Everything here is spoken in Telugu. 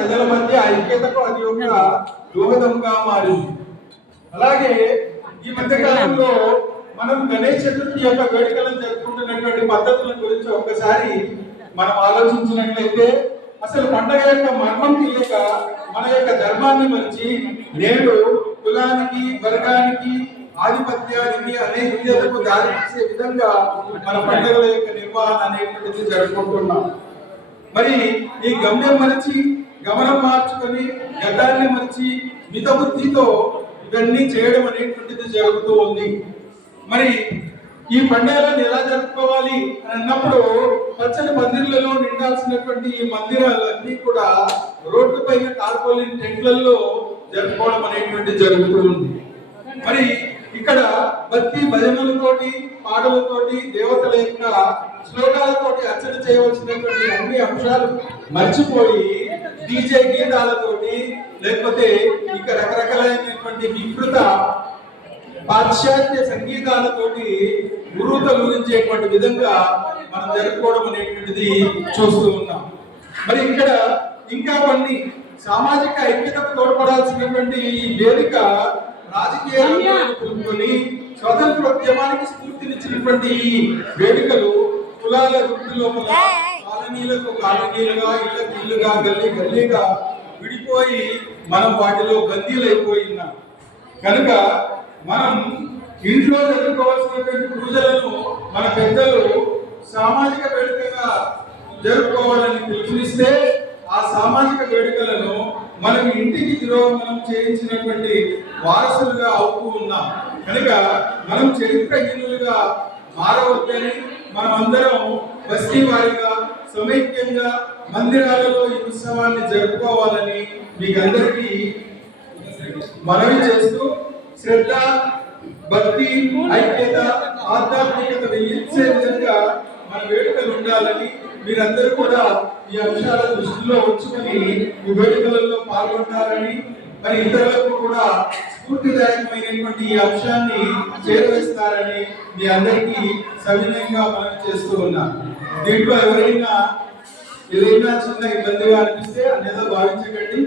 ప్రజల మధ్య ఐక్యతకు అది ఒక దోహదంగా మారింది. అలాగే ఈ మధ్య కాలంలో మనం గణేష్ చతుర్థి యొక్క వేడుకలను జరుపుకుంటున్నటువంటి పద్ధతుల గురించి ఒక్కసారి మనం ఆలోచించినట్లయితే అసలు పండుగ యొక్క మర్మం తెలియక మన యొక్క ధర్మాన్ని మరిచి నేడు కులానికి వర్గానికి ఆధిపత్యానికి అనేకతకు దారితీసే విధంగా మన పండుగల యొక్క నిర్వహణ అనేటువంటిది జరుపుకుంటున్నాం. మరి ఈ గమ్యం మరిచి గమనం మార్చుకొని గతాన్ని మరిచి మితబుద్ధితో ఇవన్నీ చేయడం అనేటువంటిది జరుగుతూ ఉంది. మరి ఈ పండుగలను ఎలా జరుపుకోవాలి అని అన్నప్పుడు పచ్చని మందిరాలలో నిండాల్సినటువంటి ఈ మందిరాలన్నీ కూడా రోడ్డు పైన టార్పాలిన్ టెంట్లలో జరుపుకోవడం అనేటువంటి జరుగుతుంది. మరి ఇక్కడ భక్తి భజనలతోటి పాటలతోటి దేవతల యొక్క శ్లోకాలతోటి అర్చన చేయవలసినటువంటి అన్ని అంశాలు మర్చిపోయి డీజే గీతాలతోటి లేకపోతే ఇక రకరకాలైనటువంటి వికృత పాశ్చాత్య సంగీతాలతోటి గురువుతలూరించేటువంటి విధంగా మనం జరుపుకోవడం అనేటువంటిది చూస్తూ ఉన్నాం. మరి ఇక్కడ ఇంకా కొన్ని సామాజిక ఐక్యతకు తోడ్పడాల్సినటువంటి ఈ వేదిక రాజకీయాలను పులుపుకొని స్వతంత్రోద్యమానికి స్ఫూర్తినిచ్చినటువంటి ఈ వేడుకలు కులాల వృత్తి లోపల కాలనీలకు కాలనీలుగా ఇళ్ళకు ఇల్లుగా గల్లీ గల్లీగా విడిపోయి మనం వాటిలో బందీలైపోయి ఉన్నాం. కనుక మనం ఇంట్లో జరుపుకోవాల్సినటువంటి పూజలను మన పెద్దలు సామాజిక వేడుకగా జరుపుకోవాలని పిలుపునిస్తే ఆ సామాజిక వేడుకలను మనం ఇంటికి తిరోగమనం చేయించినటువంటి వారసులుగా అవుతూ ఉన్నాం. కనుక మనం చరిత్రహీనులుగా మారవద్దని మనం అందరం బస్తీ వారిగా సమైక్యంగా మందిరాలలో ఈ ఉత్సవాన్ని జరుపుకోవాలని మీకు అందరికీ మనవి చేస్తూ శ్రద్ధ భక్తి ఐక్యత ఆధ్యాత్మికత వెలిగించే విధంగా మన వేడుకలు ఉండాలని మీరందరూ కూడా ఈ అంశాల దృష్టిలో ఉంచుకొని ఈ వేడుకలలో పాల్గొంటారని మరి ఇతరులకు కూడా స్ఫూర్తిదాయకమైనటువంటి ఈ అంశాన్ని చేరవేస్తారని మీ అందరికీ సవినయంగా మనం చేస్తూ ఉన్నాం. దీంట్లో ఎవరైనా ఏదైనా చిన్న ఇబ్బందిగా అనిపిస్తే అన్యదా భావించకండి.